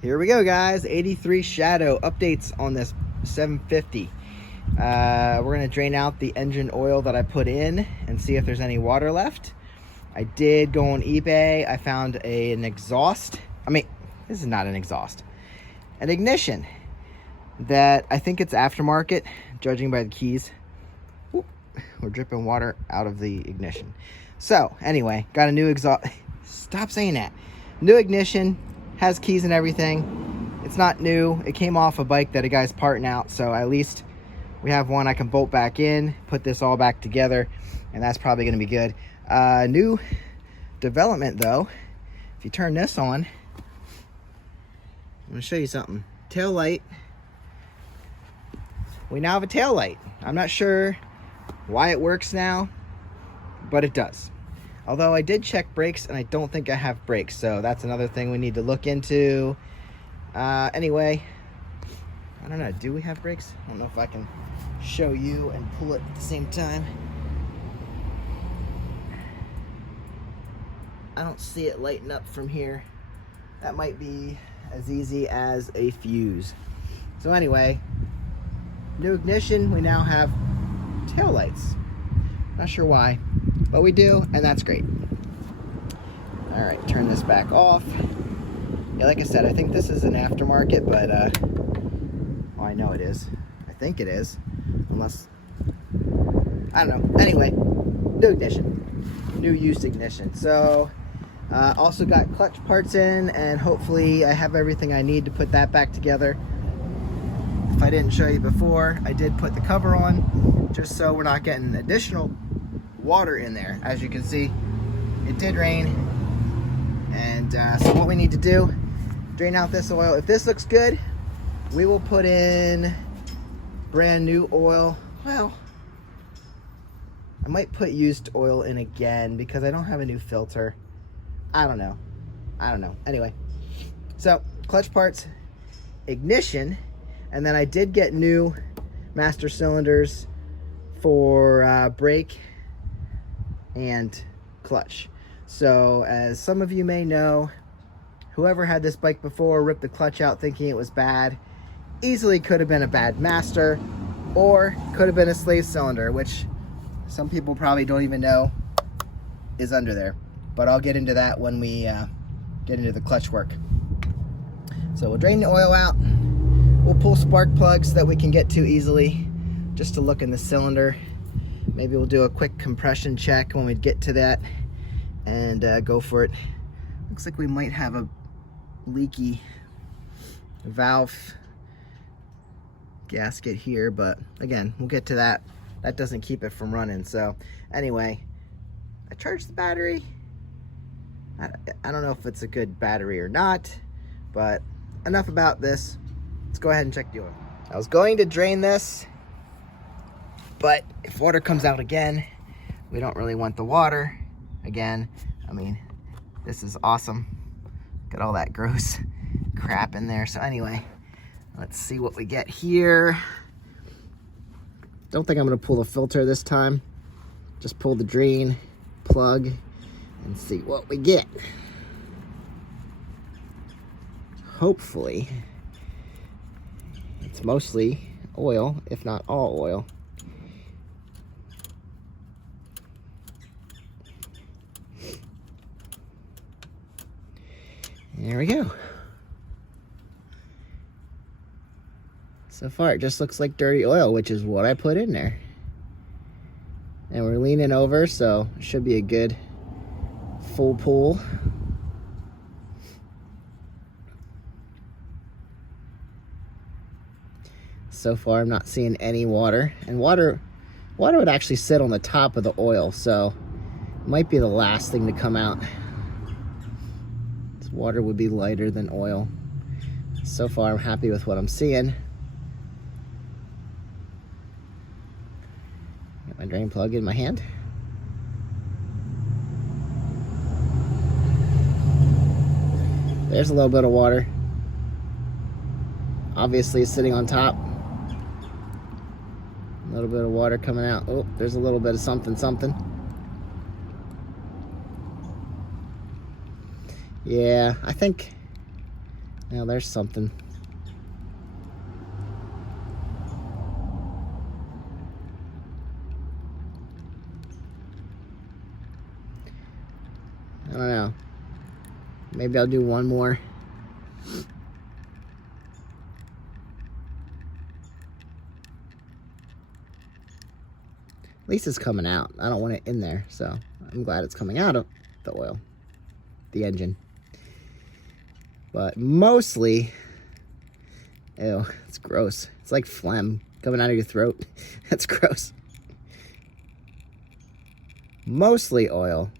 Here we go, guys. 83 Shadow updates on this 750. We're going to drain out the engine oil that I put in and see if there's any water left. I did go on eBay. I found an exhaust. This is not an exhaust. An ignition that I think it's aftermarket, judging by the keys. Ooh, we're dripping water out of the ignition. So, anyway, got a new exhaust. Stop saying that. New ignition. Has keys and everything. It's not new. It came off a bike that a guy's parting out, so at least we have one I can bolt back in, put this all back together, and that's probably going to be good. New development, though. If you turn this on, I'm going to show you something. Tail light. We now have a tail light. I'm not sure why it works now, but it does. Although I did check brakes, and I don't think I have brakes, so that's another thing we need to look into. Anyway, I don't know. Do we have brakes? I don't know if I can show you and pull it at the same time. I don't see it lighting up from here. That might be as easy as a fuse. So anyway, new ignition. We now have tail lights. Not sure why, but we do, and that's great. All right, turn this back off. Yeah, like I said, I think this is an aftermarket, but well, I know it is. I think it is, unless, I don't know. Anyway, new ignition, new used ignition. So, also got clutch parts in, and hopefully I have everything I need to put that back together. If I didn't show you before, I did put the cover on, just so we're not getting additional water in there. As you can see, it did rain, and so what we need to do, drain out this oil. If this looks good, we will put in brand new oil. Well, I might put used oil in again because I don't have a new filter. I don't know. Anyway, so clutch parts, ignition, and then I did get new master cylinders for brake and clutch. So as some of you may know, whoever had this bike before ripped the clutch out thinking it was bad. Easily could have been a bad master, or could have been a slave cylinder, which some people probably don't even know is under there. But I'll get into that when we get into the clutch work. So we'll drain the oil out. We'll pull spark plugs that we can get to easily, just to look in the cylinder. Maybe we'll do a quick compression check when we get to that, and go for it. Looks like we might have a leaky valve gasket here, but again, we'll get to that. That doesn't keep it from running. So anyway, I charged the battery. I don't know if it's a good battery or not, but enough about this. Let's go ahead and check the oil. I was going to drain this, but if water comes out again, we don't really want the water again. I mean, this is awesome. Got all that gross crap in there. So anyway, let's see what we get here. Don't think I'm gonna pull the filter this time. Just pull the drain plug and see what we get. Hopefully, it's mostly oil, if not all oil. There we go. So far, it just looks like dirty oil, which is what I put in there. And we're leaning over, so it should be a good full pull. So far, I'm not seeing any water. And water would actually sit on the top of the oil, so it might be the last thing to come out. Water would be lighter than oil. So far, I'm happy with what I'm seeing. Got my drain plug in my hand. There's a little bit of water. Obviously, it's sitting on top. A little bit of water coming out. Oh, there's a little bit of something. Yeah, I think Now there's something. I don't know. Maybe I'll do one more. At least it's coming out. I don't want it in there, so I'm glad it's coming out of the oil, the engine. But mostly, ew, it's gross. It's like phlegm coming out of your throat. That's gross. Mostly oil.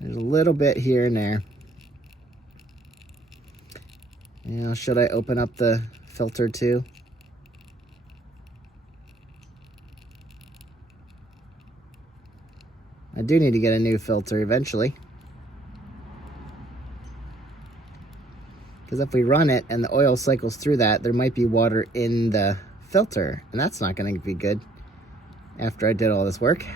There's a little bit here and there. You know, should I open up the filter too? I do need to get a new filter eventually. Because if we run it and the oil cycles through that, there might be water in the filter. And that's not going to be good after I did all this work.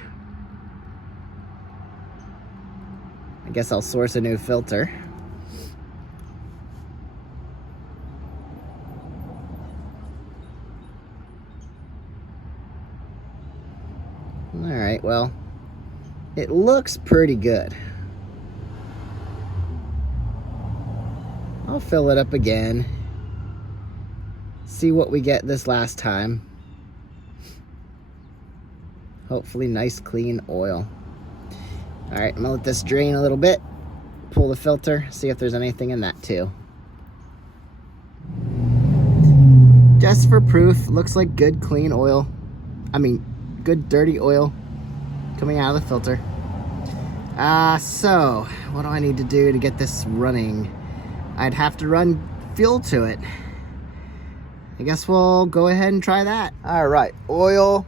I guess I'll source a new filter. Alright, well, it looks pretty good. I'll fill it up again. See what we get this last time. Hopefully nice clean oil. Alright, I'm gonna let this drain a little bit. Pull the filter, see if there's anything in that too. Just for proof, looks like good clean oil. I mean, good dirty oil coming out of the filter. So what do I need to do to get this running? I'd have to run fuel to it. I guess we'll go ahead and try that. All right, oil,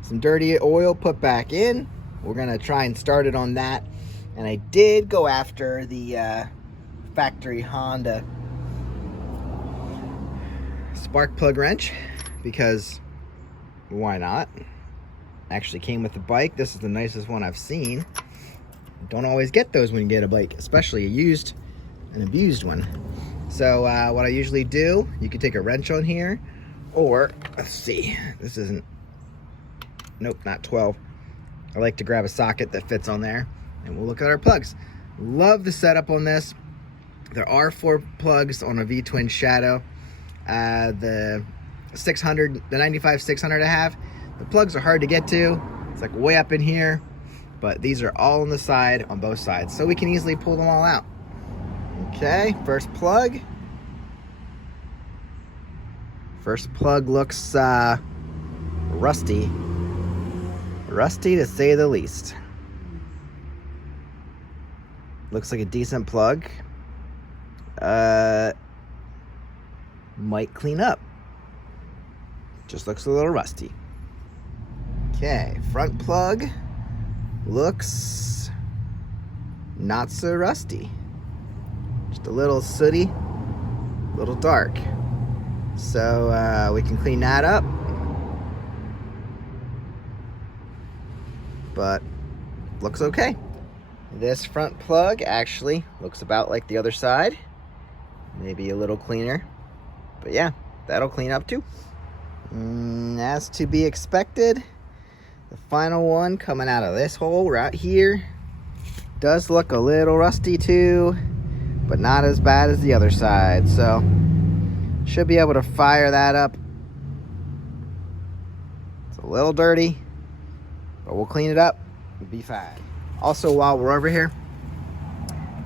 some dirty oil put back in. We're gonna try and start it on that. And I did go after the factory Honda spark plug wrench because why not? Actually came with the bike. This is the nicest one I've seen. Don't always get those when you get a bike, especially a used and abused one. So what I usually do, you can take a wrench on here, or let's see, this isn't, nope, not 12. I like to grab a socket that fits on there, and we'll look at our plugs. Love the setup on this. There are 4 plugs on a V-twin Shadow. The 600, the 95 600 I have, the plugs are hard to get to. It's like way up in here, but these are all on the side, on both sides, so we can easily pull them all out. Okay, first plug. First plug looks rusty. Rusty to say the least. Looks like a decent plug. Might clean up. Just looks a little rusty. Okay, front plug looks not so rusty. Just a little sooty, a little dark. So we can clean that up. But looks okay. This front plug actually looks about like the other side. Maybe a little cleaner. But yeah, that'll clean up too. As to be expected, the final one coming out of this hole right here does look a little rusty too, but not as bad as the other side. So should be able to fire that up. It's a little dirty, but we'll clean it up and be fine. Also, while we're over here,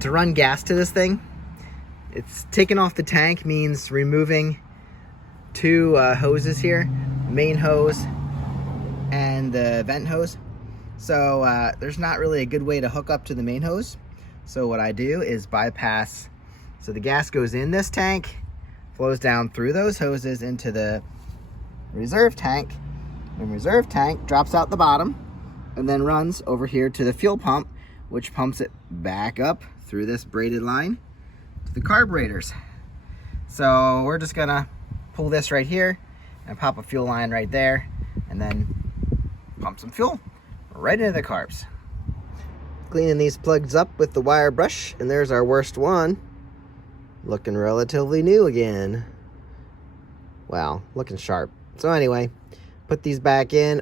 to run gas to this thing, it's taking off the tank means removing 2 hoses here, main hose and the vent hose. So there's not really a good way to hook up to the main hose. So what I do is bypass. So the gas goes in this tank, flows down through those hoses into the reserve tank. The reserve tank drops out the bottom and then runs over here to the fuel pump, which pumps it back up through this braided line to the carburetors. So we're just gonna pull this right here and pop a fuel line right there and then pump some fuel right into the carbs. Cleaning these plugs up with the wire brush, and there's our worst one. looking relatively new again. Wow, looking sharp. So anyway, put these back in.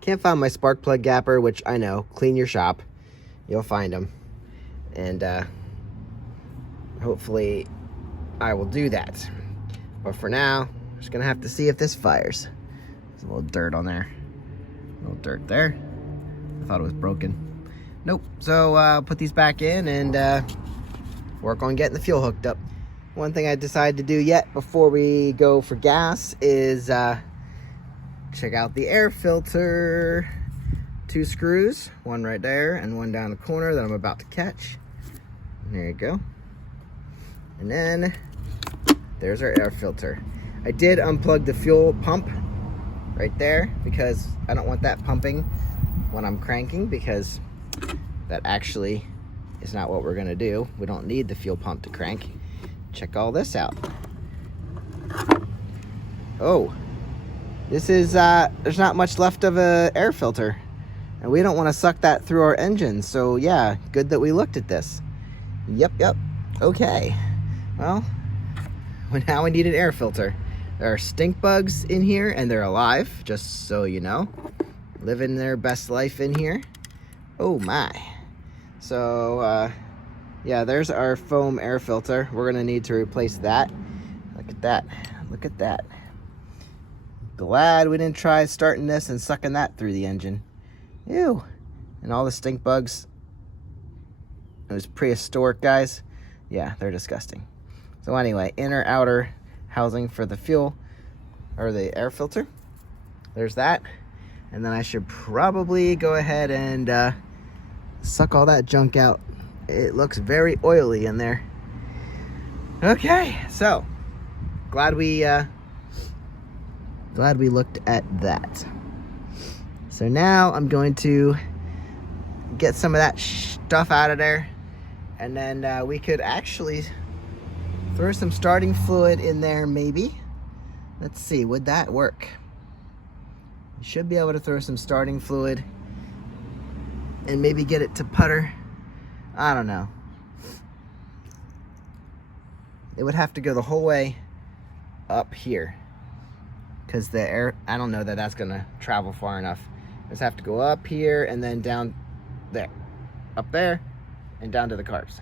Can't find my spark plug gapper, which I know, clean your shop. You'll find them. And hopefully I will do that. But for now, I'm just gonna have to see if this fires. There's a little dirt on there. A little dirt there. I thought it was broken. Nope. So put these back in and work on getting the fuel hooked up. One thing I decided to do yet before we go for gas is check out the air filter. 2 screws, one right there and one down the corner that I'm about to catch. There you go. And then there's our air filter. I did unplug the fuel pump right there because I don't want that pumping when I'm cranking, because that actually is not what we're gonna do. We don't need the fuel pump to crank. Check all this out. Oh, this is, there's not much left of a air filter, and we don't want to suck that through our engine. So yeah, good that we looked at this. Yep. Okay. Well, now we need an air filter. There are stink bugs in here, and they're alive, just so you know. Living their best life in here. Oh my. So, yeah, there's our foam air filter. We're gonna need to replace that. Look at that. Look at that. Glad we didn't try starting this and sucking that through the engine. Ew. And all the stink bugs. Those prehistoric guys. Yeah, they're disgusting. So anyway, inner outer housing for the fuel, or the air filter. There's that. And then I should probably go ahead and suck all that junk out. It looks very oily in there. Okay, so glad we looked at that. So now I'm going to get some of that stuff out of there, and then we could actually throw some starting fluid in there maybe. Let's see, would that work? You should be able to throw some starting fluid and maybe get it to putter. I don't know. It would have to go the whole way up here, because the air, I don't know that that's gonna travel far enough. Just have to go up here and then down there, up there and down to the carbs.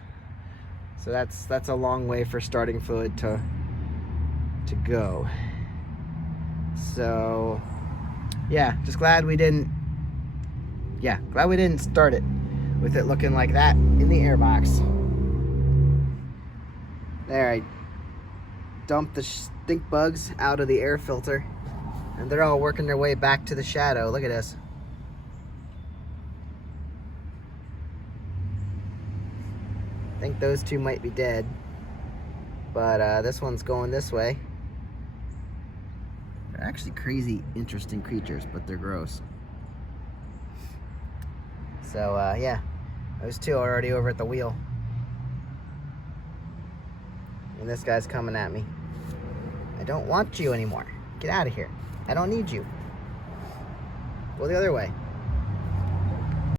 So that's a long way for starting fluid to go. So yeah, just glad we didn't start it with it looking like that in the airbox. There, I dumped the stink bugs out of the air filter, and they're all working their way back to the Shadow. Look at this. I think those two might be dead, but this one's going this way. They're actually crazy, interesting creatures, but they're gross. So yeah, those two are already over at the wheel. And this guy's coming at me. I don't want you anymore. Get out of here. I don't need you. Go the other way.